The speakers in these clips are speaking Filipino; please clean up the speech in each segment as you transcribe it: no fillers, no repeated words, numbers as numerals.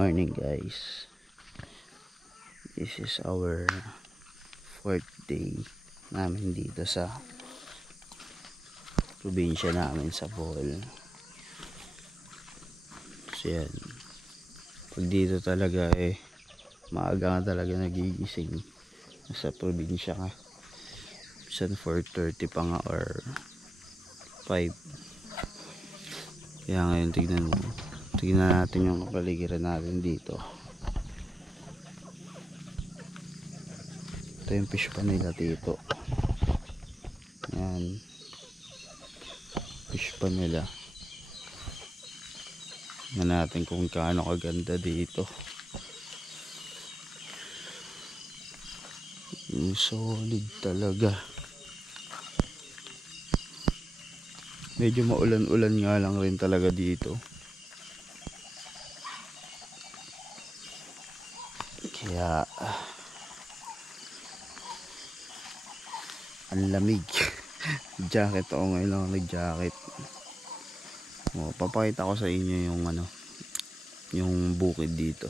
Morning guys, this is our 4th day namin dito sa probinsya namin sa Bohol. So yan, pag dito talaga maaga nga talaga nagigising sa probinsya ka. Minsan 4:30 pa nga or 5. Kaya ngayon tignan natin yung kapaligiran natin dito. Ito yung fish pa nila dito. Yan, fish pa nila. Tingnan natin kung kaano kaganda dito. Solid talaga. Medyo maulan-ulan nga lang rin talaga dito. Kaya ang lamig. Jacket ako ngayon lang, nag-jacket. Papakita ko sa inyo yung yung bukid dito.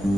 Hindi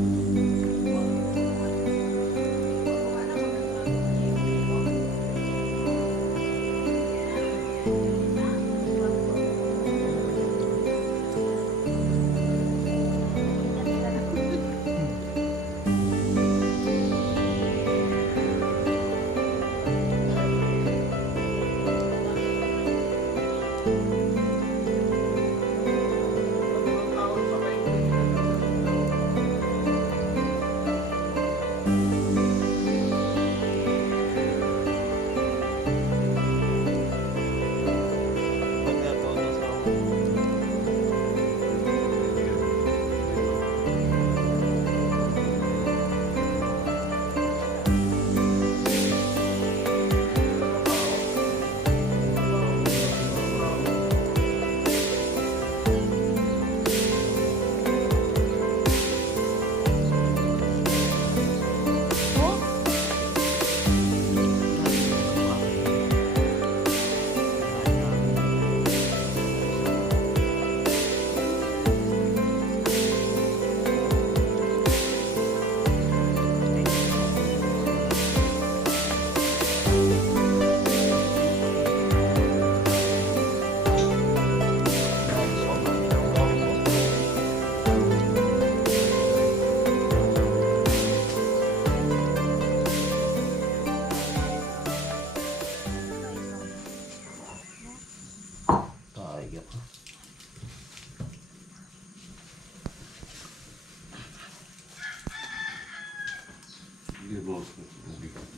mo,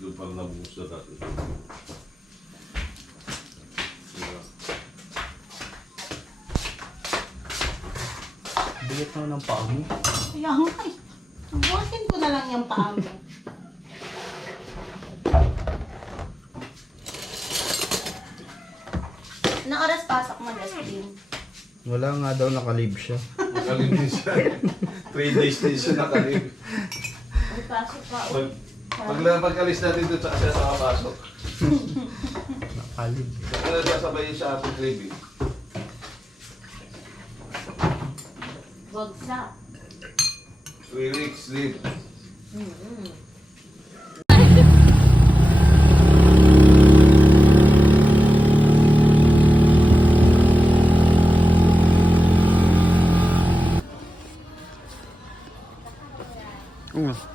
doon pang nabuhos na dati. Bigat naman ng paa mo. Kaya nga eh. Buhatin ko na lang yung paa mo. Anong oras pasok mo, Leslie? Wala nga daw, nakalib siya. Nakalib din siya. 3 days din siya nakalib. Ay, pasok pa. Pagkalis natin doon, saka siya nakapasok. Nakalib. Kaya sasabayin siya ating craving. Bagsak. 3 weeks leave.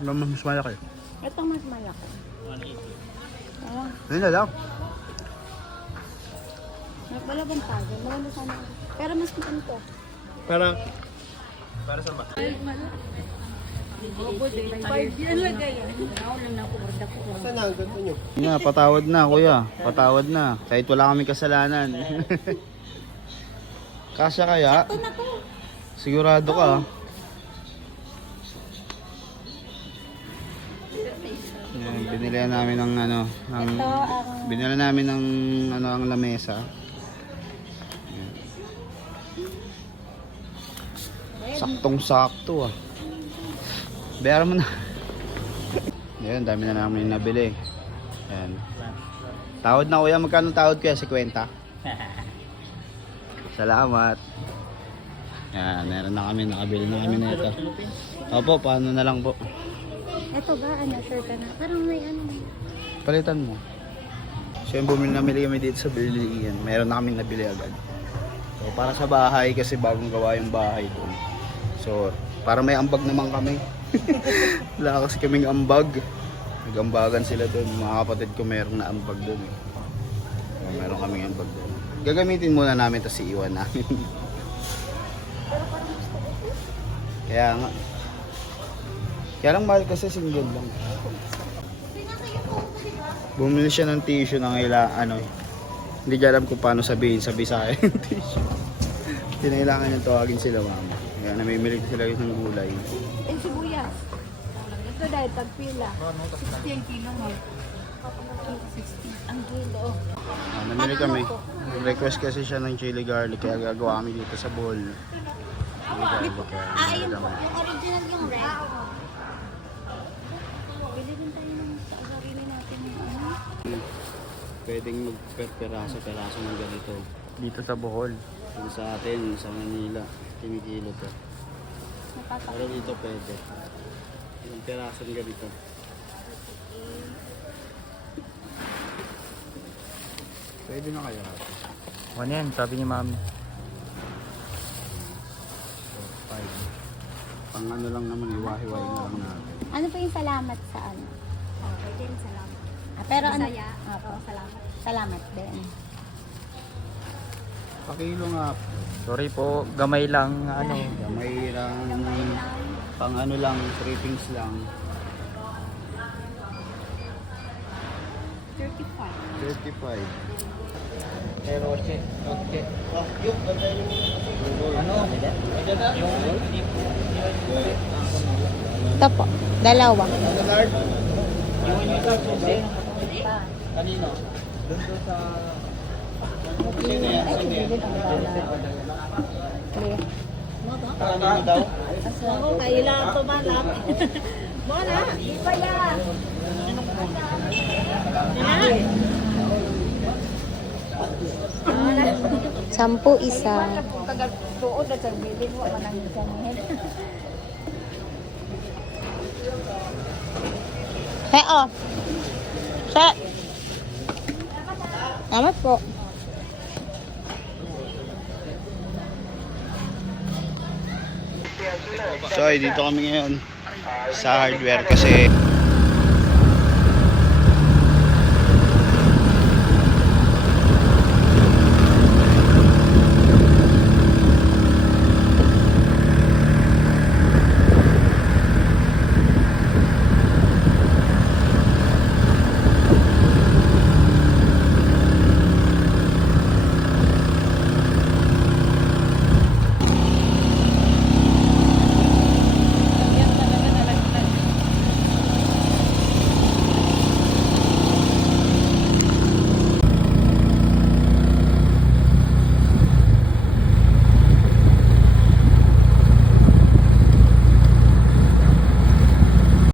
Mas malaki. Ito mas malaki. Ayun na lang. Nagbalabang tayo. Maganda sana. Pero mas maano to. Para sa ba? Nga, patawad na kuya. Patawad na. Kahit wala kami kasalanan. Kasya kaya? Ito na to. Sigurado ka. Yan, binili namin ng ano, binili namin ng ano ang lamesa. Yan. Saktong-sakto ah. Bayaran mo na. Yan, dami na namin nabili. Yan. Tawad na kuya, magkano tawad kuya? 50? Salamat. Yan, meron na kami, nakabili na kami na ito. Opo, paano na lang po. Ito ba? Ano? Sure ka na? Parang may ano. Palitan mo. So yung namili kami dito sa bilihan, meron na kami nabili agad. So para sa bahay kasi bagong gawa yung bahay doon. So para may ambag naman kami. Wala kasi kaming ambag. Nag-ambagan sila doon. Mga kapatid ko meron na ambag doon. So, meron kaming ambag doon. Gagamitin muna namin ito, si iwan namin. Kaya nga. Kaya lang mahal kasi single lang. Bumili siya ng tissue ng hindi niya alam kung paano sabihin sa Bisaya yung tissue. Kinailangan niya tawagin sila mama. Kaya namimili sila ng gulay. Eh, sibuyas. Ito dahil tagpila. 60 ang kilo mo. 60 ang kilo. Namili kami. Request kasi siya ng chili garlic kaya gagawa kami dito sa bowl. Chili garlic. Ayun po. Yung original yung red. Bili din tayo ng sa sarili natin yung ano. Pwedeng magperperaso-peraso ng ganito. Dito sa Bohol. Dito sa atin, sa Manila. Kinikilo to. Pero dito pwede. Yung pirasan ganito. Pwede na kaya ate? Ano yan, sabi ni mami. 5. Pang ano lang naman, iwahiway na lang natin. Ano po yung salamat sa ano? Okay din, salamat. Pero ano? Masaya. Opo. Salamat. Salamat din. Pakilo nga. Sorry po, gamay lang, ano. Gamay lang. Pang ano lang, 3 things lang. 35. 35. Pero, check. Ito po. Dalawa. Kanino? Clear. Kanino daw? Ako, kayo lang ito man lang. Bona, di pa yan. Sampu isa. Kung kagatuod na sa bilin mo, manang isangin. Oh. Sa. Salamat po. So, ay, dito kami ngayon sa hardware kasi